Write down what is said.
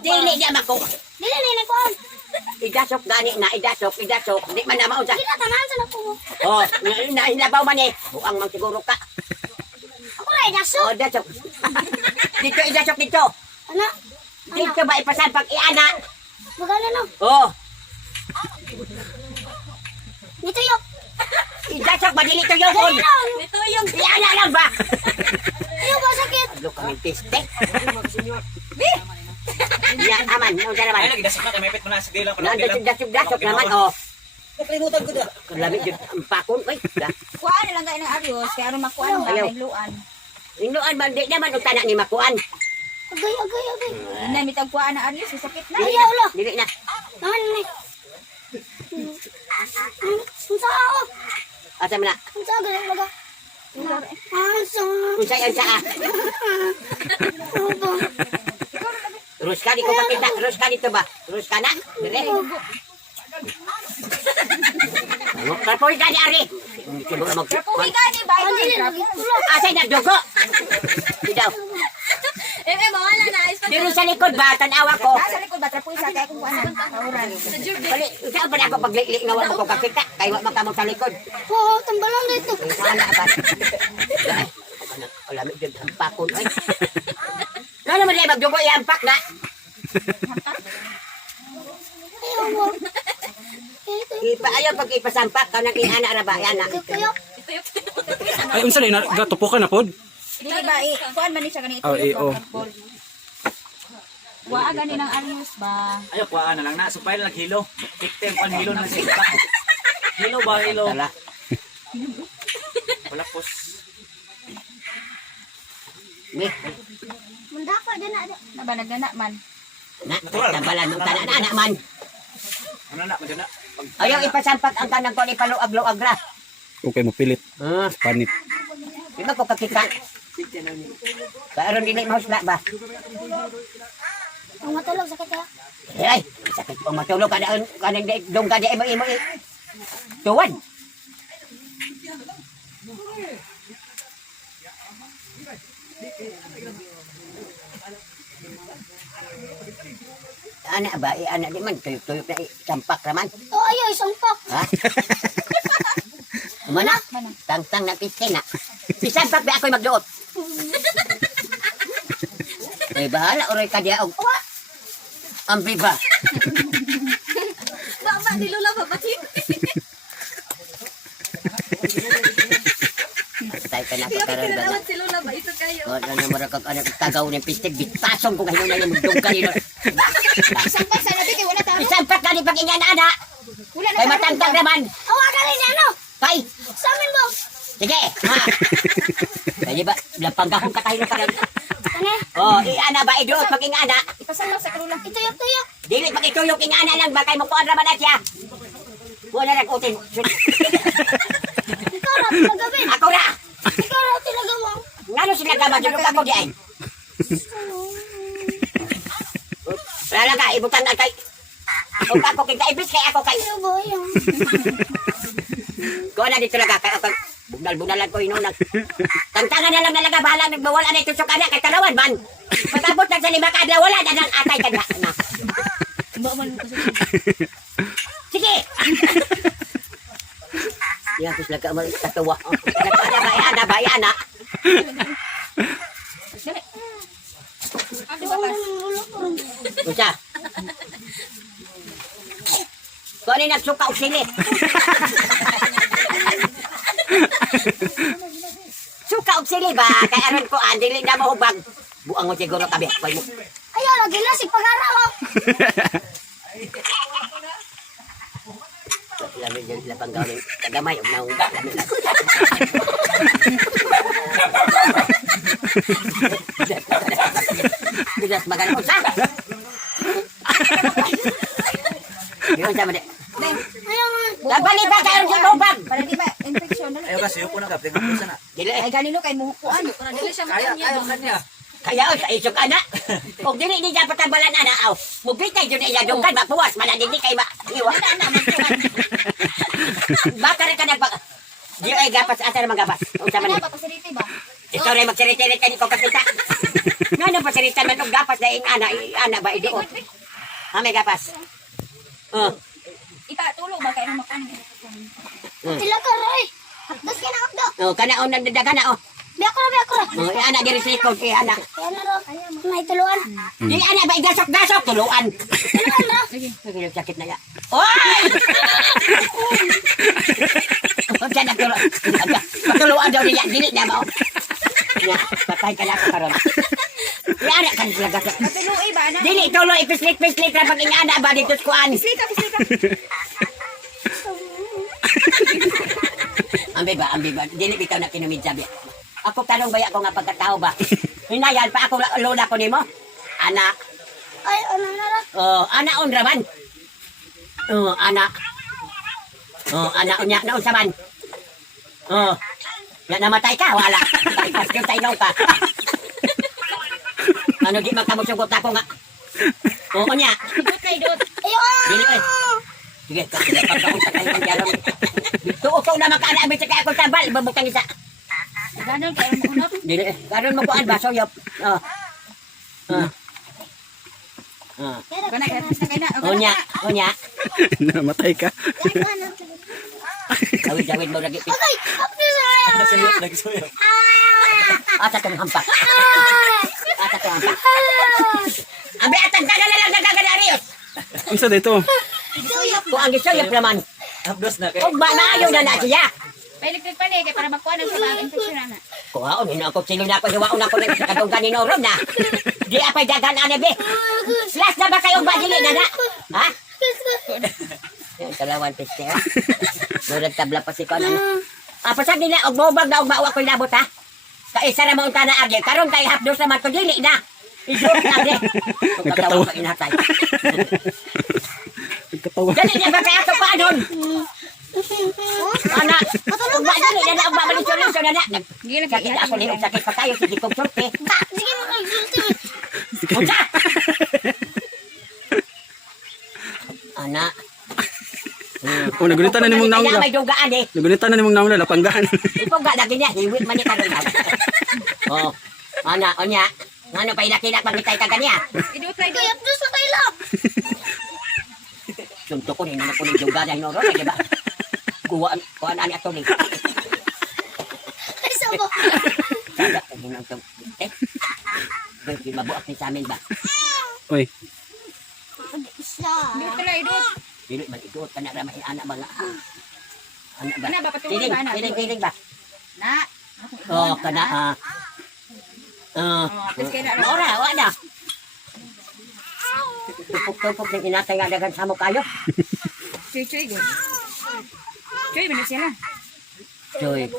Dili niya mako. Dili na ko. Idasok gani na idasok. Di man na maunsa. Dili tanan sa nako. Oh, nabaw man eh. Buang man siguro ka. Ako ra idasok. Oh, dasok. Dito idasok dito. Ana. Dito ba ipasan pag iana? Magala no. Oh, Nito yok. idasok ba dili to yun? Nito yung. Iana lang ba? Ayo ba sakit? Lo kami piste. Ya, aman. Unsa naman? Ay, lagi dasok na, may pit mo na. Sige lang, palagi lang. Dasok naman, oh. Nakalimutan ko na. Kalami jud ang pakon, oy. Kuhaan na lang kayo ng arios, kaya aron makuhaan ang Ayaw. luan. Inuan man di naman ug tanak ni makuan. Agay. Na mitag kuhaan ng arios, sakit na. Dili na. Dili na. Naman ni. Unsa ako? Asa man na? Unsa galing baga? Unsa? Unsa yan sa? Opo. Terus ka di ko pakita. Terus ka dito ba? Terus ka na. Dire. Kapoy ka di ari. Siguro mag. Puhi ka ni ba? Ito Dili yung lagi trap. tulog. Asay na dugo. Di daw. Mawala na. Dito sa likod ba tanawa ko. Nasa likod ba? Trapuhi sa kaya kung kuhaan. Mauran. Bali, sa ba ako paglikli nga wala ko kakita. Kay wa man kamo sa likod. Oo, tambalan dito. Sana ba? Wala mi jud ang pakon ay. Ano man lay magdugo yan pak na. Ayaw mo. Ayaw pag ipasampak ka nang inana ra ba yan na. Kuyok. Ay, unsa na gatupo ka na pod? Dili ba? Kuhaan man ni siya ganito. Oh, oo. Kuhaan gani ng arios ba? Ayaw, kuhaan na lang na. Supay lang hilo. Victim pan hilo na siya. Hilo ba, hilo? Tala. Wala pos. Ni, Munda ka din na. Naba nagnana man. na, tambalan ng tanan anak man. Ano na, madyan na. Ayaw ipasampak ang kanang ko ni paluag-luag ra. Okay mo pilit. Ah, Panit. di ba ko kakita? Karon dili mahusla ba? Ang matulog sakit kaya. Ay, sakit pa matulog kada kanang dong kada imo tuwan. Anak ba? Anak di man tuyok-tuyok na sampak raman. Oh, ayaw isang pak. Ha? Mana? Tang-tang na piskin na. Isampak ba ako'y magduot? Ay, bahala oray ka diya og ang biba. Baba, di lula ba? Tay ka na pagkaroon ba na. si lula ba? Ito kayo. O, ano mo rakag anak tagaw ng pistig. Bitasong kung ngayon na yung magdong kanino. Isang pa sa nabi, wala tao. Isampak ka ni pag-ingan ana. Wala na Kay tao. matangtang naman. Hawakan rin ano? Kay, Sa amin mo. sige. Ha? Kaya ba, lapanggahong ka tayo na parang. Kani? O, iana ba iduot pag-ingan ana. Ipasama sa kalula. Ituyok-tuyok. Dili pag ituyok ingana lang ba kay mo kuan raman na siya. Wala nang utin. Ikaw ra tilagawin. Ako na. Ikaw ra tilagawa. Ngano sila ka madulog ako di ay. Wala ka ibutan na kay. Kung ako kita ibis kay ako kay. Ayaw ba ayaw? Ko na dito lang kay ako. Bugnal-bugnalan ko inunag. Tantangan na lang nalaga bahala nagbawala na itusok ana kay talawan man. Pagabot na sa 5 kadlaw wala na nang atay ka na. Sige. Ya, kus laga mo tatawa. Ana ba ana. Unsa? Ko ni nagsuka og sili. Suka og sili ba kay aron ko dili na mahubag. Buang mo siguro kabi. Koy mo. Ayaw lagi na si pag-araw. Lamin dyan sila pang gawin. Kagamay, og naungga. Bigas magana ko sa. Yun sa mali. Ayaw nga. Labali ba kayo sa lubag? Para di ba, infection na Ayaw lang. kasi, yuko na ka. Tingnan mo sana. Dili. Ay, ganino kay muhukuan. Para dili siya Kaya, ayaw kanya. Kaya sa isok ana. Og dili di dapat tambalan ana aw. Mubitay jud iya dungkan mapuwas man dili kay ba. Iwa na Baka rin ka nagpag... Di ay gapas asa naman gapas. Unsa man Ano ni? ba, pasaliti ba? Ito rin magsirita-rita ni ko kapita. Nga nang pasirita man og gapas na ana ba idiot. May gapas. Oh. Ipatulo ba kayo makan? Sila ka ray. Hapdos ka na hapdo. Oh, kana on nagdaga na oh. Bi ako ra. Oh, ana diri sa ikod kay ana. Kaya na ro. May tuluan. Di ana ba igasok-gasok tuluan. Tuluan ra. Sige, sakit na ya. Oy! Diyan na tulo. Patuluan daw niya. Dili na ba? Ya, patay ka na ako karon. Yara kan sila gasok. Katuluoy ba na? Dili tulo ipislit-pislit ra pag ingana ba dito sa kuan. Pislita. Ambi ba? Dili bitaw na kinumid sabi. Ako tanong ba ako nga pagkatao ba? Hinayan pa ako lola ko nimo. Anak. Ay, ano na ra? Oh, anak on raman. Oh, anak. Oh, anak unya naon saman. Oh. Ya namatay ka wala. Paskil tayo ka. Ano di magkamusugot ako nga. Oh, unya. Dut kay dut. Ayo. Dili eh. Sige, pagkaon ka tayo ng dialog. Tuukaw na makaanamit sa kaya akong tabal. Babutang isa. Ganon kayo mo unap. Dili eh. Karoon mo kuan ba? Soyop. Oh. Kana na. Unya. Namatay ka. Jawid mo lagi. Ay, hapdos ra. Nasayop, nagsuyo. Ata kong hampak. Ambi atang tagalalang nagkaganarios. Unsa dito? Kung ang gisoyop naman. Hapdos na kay. Huwag maayo na na siya. Pailig pa ni kay para makuha ng sabang infection na. Kuhaon, ako silo na ako, hiwaon ako na sa katunggan ni Noron na. Di apay dagan anabi. Last na ba kayong badili na na? Ha? Yung kalawan piste ha? Murag tabla pa si Kon. Pasag nila, og mobag na og maawa ko labot ha? Kaisa na maunta na agi. Karon kay hapdos naman ko dili na. Ijoke na agi. Nagkatawa. Ka inatay. Nagkatawa. Dali niya ba kaya ito pa doon? Anak, og badili na na og babalik solusyon na na. Sakit ako ni og sakit pa kayo sige kong sorte. Sige mo kay guilty. Unsa? Anak. Oh, nagunitan na nimong naong Kaya la. may dugaan eh. Nagunitan na nimong naong la lapanggaan. Ikaw ga lagi niya, hiwit man ni karon. Oh. Ana, onya. Ngano pa ilaki-lak magitay ka kaniya? Idut kay Kay dut. hapdos na tayo lang. Sunto ko ni na ko ni duga na hinoro, di ba? Kuan ani ato ni. Ay, sabo. Sada ko hinang to. Di mabuak ni sa amin ba? Oy, Isa. Dut kay dut. Dili man ito kana ra may anak mga. Anak ba? Ana ba patuloy ba na? Piling ba? Na. Oh, kana Apis kay na. ora, wala. Tupok-tupok ng inatay nga dagan sa mo kayo. Chuy gud. Chuy man sila. Joy.